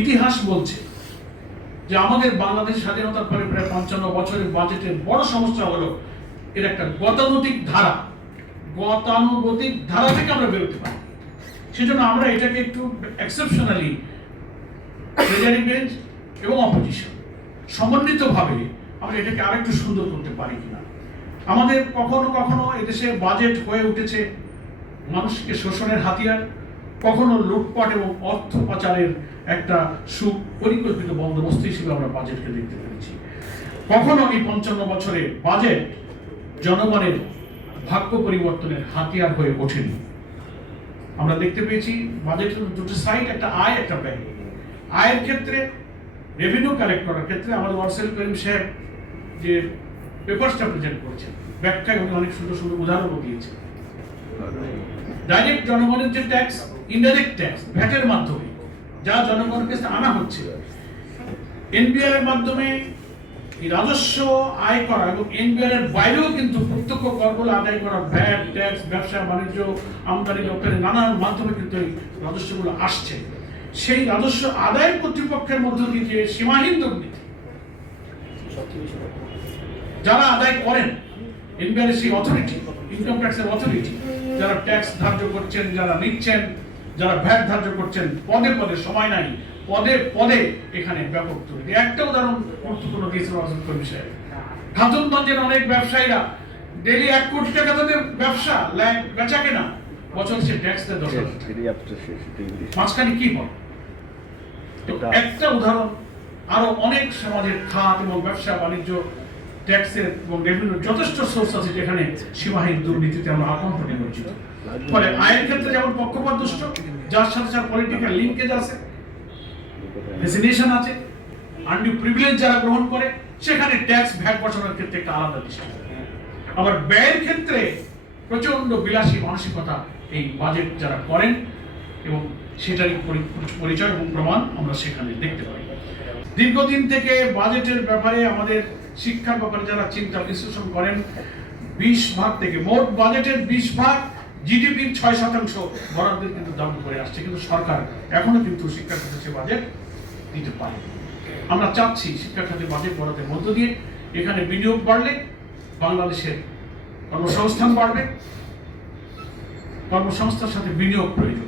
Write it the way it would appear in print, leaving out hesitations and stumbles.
ইতিহাস বলছে যে আমাদের বাংলাদেশ স্বাধীনতার পরে প্রায় ৫৫ বছরের বাজেটের বড় সমস্যা হলো এর একটা গতানুগতিক ধারা থেকে আমরা বেরোতে পারি। সেজন্য আমরা এটাকে একটু এক্সেপশনালি ট্রেজারি বেঞ্চ এবং অপোজিশন সমন্বিতভাবে আমরা এটাকে আরেকটু সুন্দর করতে পারি কিনা। আমাদের কখনো কখনো এদেশে বাজেট হয়ে উঠেছে মানুষকে শোষণের হাতিয়ার, কখনো লুটপাট এবং অর্থ পাচারের একটা সুপরিকল্পিত বন্দোবস্ত হিসেবে আমরা বাজেটকে দেখতে পেরেছি। কখনো এই ৫৫ বছরে বাজেট জনগণের ভাগ্য পরিবর্তনের হাতিয়ার হয়ে ওঠেনি। আমরা দেখতে পেয়েছি বাজেটের দুটো সাইড, একটা আয় একটা ব্যয়। আয়ের ক্ষেত্রে রেভিনিউ কালেক্ট করার ক্ষেত্রে আমাদের ওয়ারসেল করিম সাহেব যে পেপারসটা প্রেজেন্ট করেছেন ব্যাখ্যায় উনি অনেক সুন্দর সুন্দর উদাহরণও দিয়েছেন। ডাইরেক্ট জনগণের যে ট্যাক্স, ইনডাইরেক্ট ট্যাক্স ভ্যাটের মাধ্যমে যা জনগণের কাছে আনা হচ্ছে, এনবিআর এর মাধ্যমে রাজস্ব আয় করা এবং এনবিআর এর বাইরেও কিন্তু প্রত্যক্ষ করগুলো আদায় করা, ভ্যাট ট্যাক্স, ব্যবসা বাণিজ্য, আমদানি রপ্তানি নানান মাধ্যমে কিন্তু এই রাজস্বগুলো আসছে। সেই রাজস্ব আদায় কর্তৃপক্ষের মধ্য দিয়ে যে সীমাহীন দুর্নীতি যারা আদায় করেন, এনবিআর সেই অথরিটি, ইনকাম ট্যাক্সের অথরিটি, যারা ট্যাক্স ধার্য করছেন, যারা নিচ্ছেন, যারা ভ্যাট ধার্য করছেন, পদে পদে সময় নাই, পদে পদে এখানে ব্যাপক দুর্নীতি। একটা উদাহরণ গুরুত্বপূর্ণ দিয়েছিল ওয়ারসেল করিম সাহেব। খাতুনগঞ্জের অনেক ব্যবসায়ীরা ডেইলি ১ কোটি টাকা তাদের ব্যবসা, বেচা কেনা, বছর সে ট্যাক্স দেয় ১০,০০০ টাকা। মাঝখানে কি হয়? একটা উদাহরণ, আরো অনেক সমাজের খাত এবং ব্যবসা বাণিজ্য, ট্যাক্সের এবং রেভিনিউর যথেষ্ট সোর্স আছে যেখানে সীমাহীন দুর্নীতিতে আমরা আকর্ষণ নিমজ্জিত। ফলে আয়ের ক্ষেত্রে যেমন পক্ষপাত দুষ্ট, যার সাথে সাথে পলিটিক্যাল লিঙ্কেজ আছে, ফ্যাসিনেশন আছে, আনডিউ প্রিভিলেজ যারা গ্রহণ করে, সেখানে ট্যাক্স ভ্যাট বসানোর ক্ষেত্রে একটা আলাদা দৃষ্টি। আবার ব্যয়ের ক্ষেত্রে প্রচন্ড বিলাসী মানসিকতা এই বাজেট যারা করেন এবং সেটারই পরিচয় এবং প্রমাণ আমরা সেখানে দেখতে পাই। দীর্ঘদিন থেকে বাজেটের ব্যাপারে আমাদের শিক্ষার ব্যাপারে যারা চিন্তা বিশ্লেষণ করেন, 20% থেকে মোট বাজেটের 20% জিডিপির 6% বরাদ্দের কিন্তু দাবি করে আসছে, কিন্তু সরকার এখনো কিন্তু শিক্ষা খাতে বাজেট দিতে পারে। আমরা চাচ্ছি শিক্ষা খাতে বাজেট বরাদ্দের মধ্য দিয়ে এখানে বিনিয়োগ বাড়লে বাংলাদেশের কর্মসংস্থান বাড়বে, কর্মসংস্থার সাথে বিনিয়োগ প্রয়োজন।